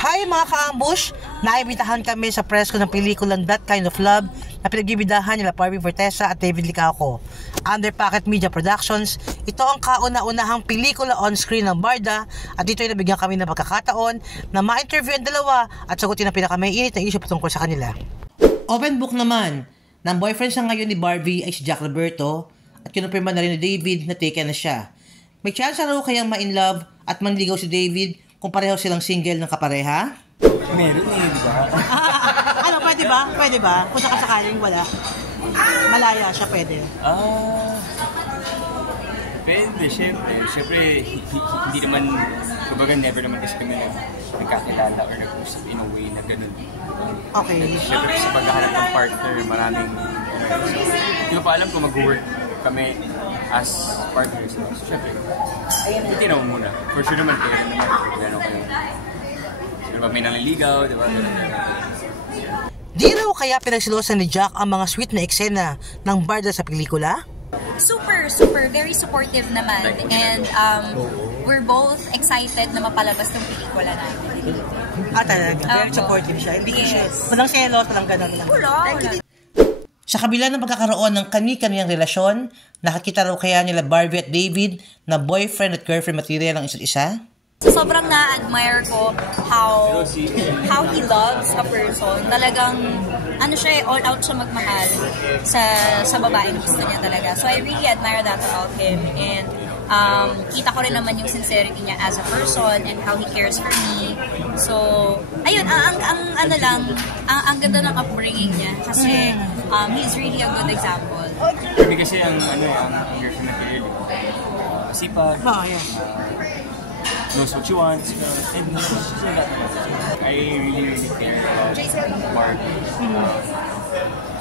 Hi mga ka-ambush! Naimbitahan kami sa presko ng pelikulang That Kind of Love na pinagbibidahan nila Barbie Fortesa at David Licauco. Under Packet Media Productions, ito ang kauna-unahang pelikula on-screen ng Barda at dito ay nabigyan kami ng pagkakataon na ma-interview ang dalawa at sagutin ang pinakamaiinit na issue patungkol sa kanila. Open book naman, ng boyfriend siya ngayon ni Barbie ay si Jack Roberto at kinumpirma na rin ni David na taken na siya. May chance raw kayang ma-in love at manligaw si David kung pareho silang single ng kapareha? Meron eh, di ba? Ano, pwede ba? Pwede ba? Kung sakasakaling wala. Malaya siya, pwede. Depende, syempre. Syempre, hindi naman, kumbaga never naman kasi kami nagkakilala or nag-usap in a way na ganun. Okay. Syempre, sa paghahanap ng partner, maraming, hindi ko pa alam kung mag-work kami as partners. So, syempre, hindi naman muna. For sure naman, kaya naman, gano'n kayo. Sino ba may nanliligaw, di ba? Di raw kaya pinagsilosan ni Jack ang mga sweet na eksena ng Barda sa pelikula? Super, very supportive naman. And we're both excited na mapalabas ng pelikula natin. Talaga. Very supportive siya. Hindi siya. Walang selos, walang gano'n. Wala. Sa kabila ng pagkakaroon ng kani-kaniyang relasyon, nakakita raw kaya nila Barbie at David na boyfriend at girlfriend material ang isa't isa? Sobrang na-admire ko how he loves a person. Talagang, ano siya, all out siya magmahal sa babaeng gusto niya talaga. So I really admire that about him. And kita ko rin naman yung sincerity niya as a person and how he cares for me. So, ayun, ang ganda ng upbringing niya kasi he's really a good example. Kasi ang girlfriend material, masipag, knows what she wants, and I really care about Mark.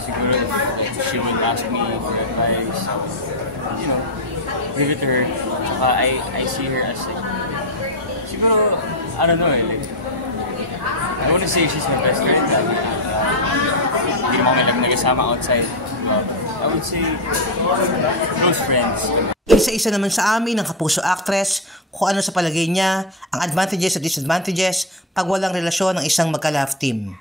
Siguro if she would ask me for advice, give it to her. I see her as like, siguro, I don't know, like, I want to say she's my best friend. Hindi naman kami nag-asama outside. I would say, close friends. Isa-isa naman sa amin ng kapuso actress kung ano sa palagay niya ang advantages at disadvantages pag walang relasyon ng isang magka-love team.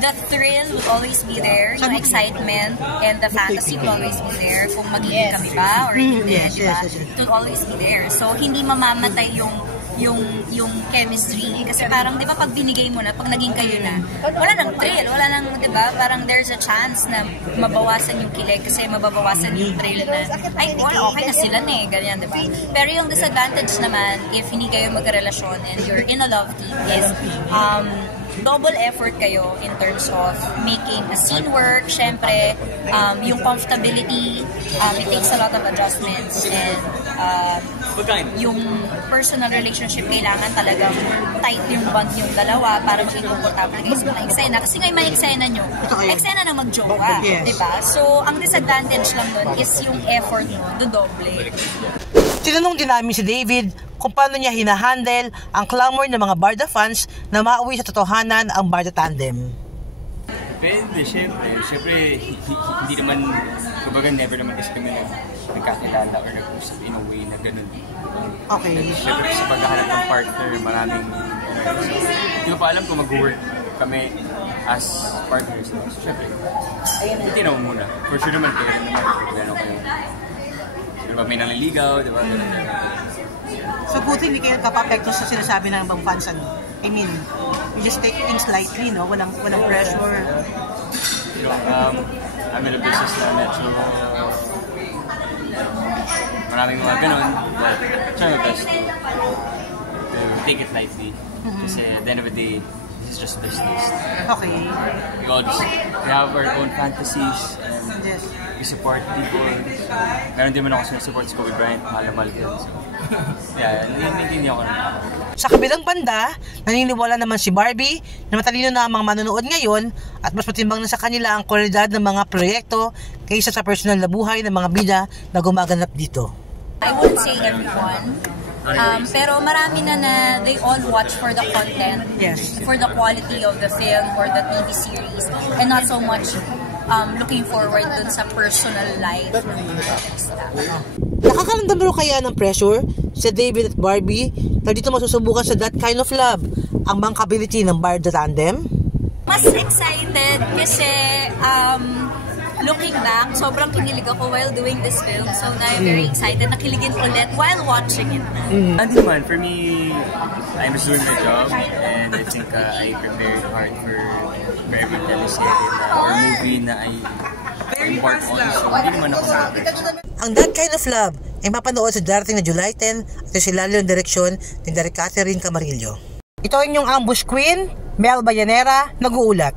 The thrill will always be there, yung excitement and the fantasy will always be there kung magiging kami ba or hindi, diba? It will always be there. So, hindi mamamatay yung chemistry kasi parang 'di ba pag binigay mo na, pag naging kayo na, wala nang thrill, wala nang 'di ba, parang there's a chance na mabawasan yung kilig kasi mababawasan yung thrill na ay wala, okay na sila na ganyan 'di ba. Pero yung disadvantage naman if hindi kayo magrelasyon and you're in a love team is double effort kayo in terms of making a scene work. Syempre, yung comfortability, it takes a lot of adjustments and yung personal relationship kailangan talagang tight yung bond yung dalawa para maging comfortable kayo sa mga eksena. Kasi ngayon may eksena nyo, eksena na mag-jowa, diba? So, ang disadvantage lang nun is yung effort mo, dodoble. Tinanong din namin si David kung paano niya hinahandle ang clamor ng mga Barda fans na mauwi sa totohanan ang Barda tandem. Depende, syempre, hindi naman, kumbaga never naman kasi kami nagkakilala or nag-usap in a way na ganun. Okay. Syempre, sa paghahanap ng partner, maraming, hindi ko pa alam kung mag-work kami as partners. So, syempre, hindi naman muna. For sure naman, kaya naman, gano'n kayo. Sino ba may nanliligaw, di ba? So, buti hindi kayo kapapekto sa sinasabi ng ibang fans, ano? I mean, you just take things lightly, no? Walang pressure. I'm in a business na medyo maraming mga ganun, but try my best to take it lightly. Kasi at the end of the day, this is just business. Okay. We have our own fantasies and we support people. Meron din man ako sinusupport si Kobe Bryant, mahal ko. So, hindi ako naman. Sa kabilang banda, naniniwala naman si Barbie na matalino na ang mga manonood ngayon at mas matimbang na sa kanila ang kwalidad ng mga proyekto kaysa sa personal na buhay ng mga bida na gumaganap dito. I wouldn't say everyone, pero marami na they all watch for the content, for the quality of the film or the TV series, and not so much looking forward dun sa personal life ng mga artista. Nakakaramdam rin kaya ng pressure sa David at Barbie na dito masusubukan sa That Kind of Love ang bankability ng Bardo Tandem? Mas excited kasi looking back, sobrang kinilig ako while doing this film. So now I'm very excited na kiligin ulit while watching it. Ano naman, for me, I'm just doing my job and I think I prepared hard for every teleserye or movie na I embark on. So hindi naman ako nervous. Ang That Kind of Love ay mapanood sa darating na July 10 at sa ilalim ng direksyon ni Direk Catherine Camarillo. Ito ang inyong ambush queen, Mel Bayanera, nag-uulat.